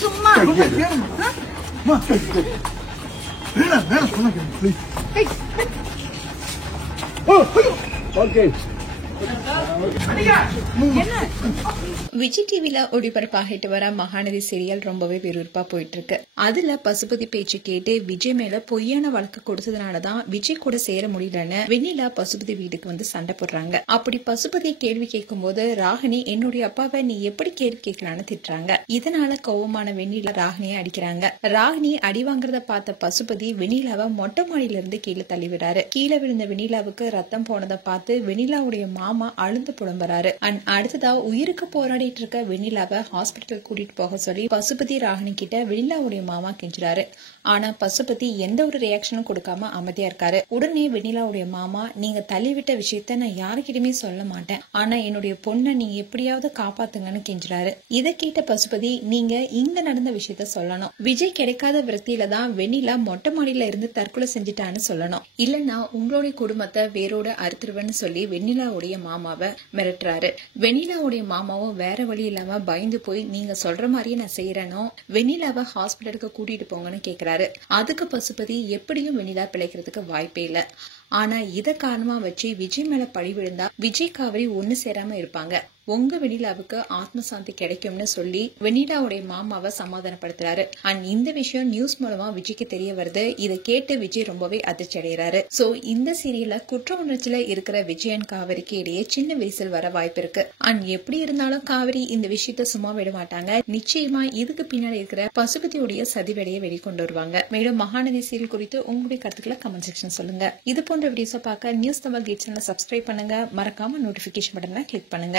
சும்மா விஜய் டிவில ஒளிபரப்பாகிட்டு வர மகாநதி சீரியல் ரொம்பவே விறுவிறுப்பா போயிட்டு இருக்கு. அதுல பசுபதி பேச்சு கேட்டு விஜய் மேல பொய்யான வழக்கு கொடுத்ததுனாலதான் விஜய் கூட சேர முடியலன்னு வெண்ணிலா பசுபதி வீட்டுக்கு வந்து சண்டை போடுறாங்க. அப்படி பசுபதி கேள்வி கேட்கும் போது ராகினி என்னுடைய அப்பாவை நீ எப்படி கேள்வி கேட்கலான்னு திட்டுறாங்க. இதனால கோவமான வெண்ணிலா ராகினியை அடிக்கிறாங்க. ராகினி அடி வாங்குறத பார்த்த பசுபதி வெண்ணிலாவை மொட்டை மாடியில இருந்து கீழே தள்ளிவிடாரு. கீழே விழுந்த வெண்ணிலாவுக்கு ரத்தம் போனதை பார்த்து வெண்ணிலாவுடைய மாமா அழுந்து புலம்புறாரு. அடுத்ததா உயிருக்கு போராடிட்டு இருக்க வெண்ணிலாவை ஹாஸ்பிட்டல் கூட்டிட்டு போக சொல்லி பசுபதி ராகினி கிட்ட வெண்ணிலாவுடைய மாமா கெஞ்சுறாரு. ஆனா பசுபதி எந்த ஒரு ரியாக்ஷனும் கொடுக்காம அமைதியா இருக்காரு. உடனே வெண்ணிலாவுடைய மாமா நீங்க தள்ளிவிட்ட விஷயத்த நான் யாருக்கிட்டுமே சொல்ல மாட்டேன், ஆனா என்னுடைய பொண்ணை நீங்க எப்படியாவது காப்பாத்துங்கன்னு கெஞ்சுறாரு. இதை கேட்ட பசுபதி நீங்க இங்க நடந்த விஷயத்த சொல்லணும். விஜய் கிடைக்காத விரக்தியில தான் வெண்ணிலா மொட்டை மாடியில இருந்து தற்கொலை செஞ்சுட்டான்னு சொல்லணும். இல்லன்னா உங்களுடைய குடும்பத்தை வேரோட அறுத்துருவேன்னு சொல்லி வெண்ணிலாவுடைய மாமாவை மிரட்டுறாரு. வெண்ணிலாவுடைய மாமாவும் வேற வழி இல்லாம பயந்து போய் நீங்க சொல்ற மாதிரியே நான் செய்யறேனோ வெண்ணிலாவை ஹாஸ்பிட்டலுக்கு கூட்டிட்டு போங்கன்னு கேக்குறாரு. அதுக்கு பசுபதி எப்படியும் வெண்ணிலா பிழைக்கிறதுக்கு வாய்ப்பே இல்ல, ஆனா இத காரணமா வச்சு விஜய் மேல பழி விழுந்தா விஜய் காவிரி ஒண்ணு சேராம இருப்பாங்க, உங்க வெண்ணிலாவுக்கு ஆத்ம சாந்தி கிடைக்கும்னு சொல்லி வெண்ணிலாவுடைய மாமாவை சமாதானப்படுத்துறாரு. இந்த விஷயம் நியூஸ் மூலமா விஜய்க்கு தெரிய வருது. இதை கேட்டு விஜய் ரொம்பவே அதிர்ச்சி அடைகிறாரு. சோ இந்த சீரியல்ல குற்ற உணர்ச்சியில இருக்கிற விஜய் அண்ட் காவிரிக்கு இடையே சின்ன விரிசல் வர வாய்ப்பு இருக்கு. எப்படி இருந்தாலும் காவிரி இந்த விஷயத்த சும்மா விட மாட்டாங்க. நிச்சயமா இதுக்கு பின்னாடி இருக்கிற பசுபதியுடைய சதிவேடையை வெளிக்கொண்டு வருவாங்க. மேலும் மகாநதி சீரியல் குறித்து உங்களுடைய கருத்துக்களை கமெண்ட் செக்ஷன் சொல்லுங்க. இது போன்ற வீடியோஸை பார்க்க நியூஸ் தமிழ் கேட் சேனலை சப்ஸ்கிரைப் பண்ணுங்க. மறக்காம நோட்டிபிகேஷன் பட்டனை கிளிக் பண்ணுங்க.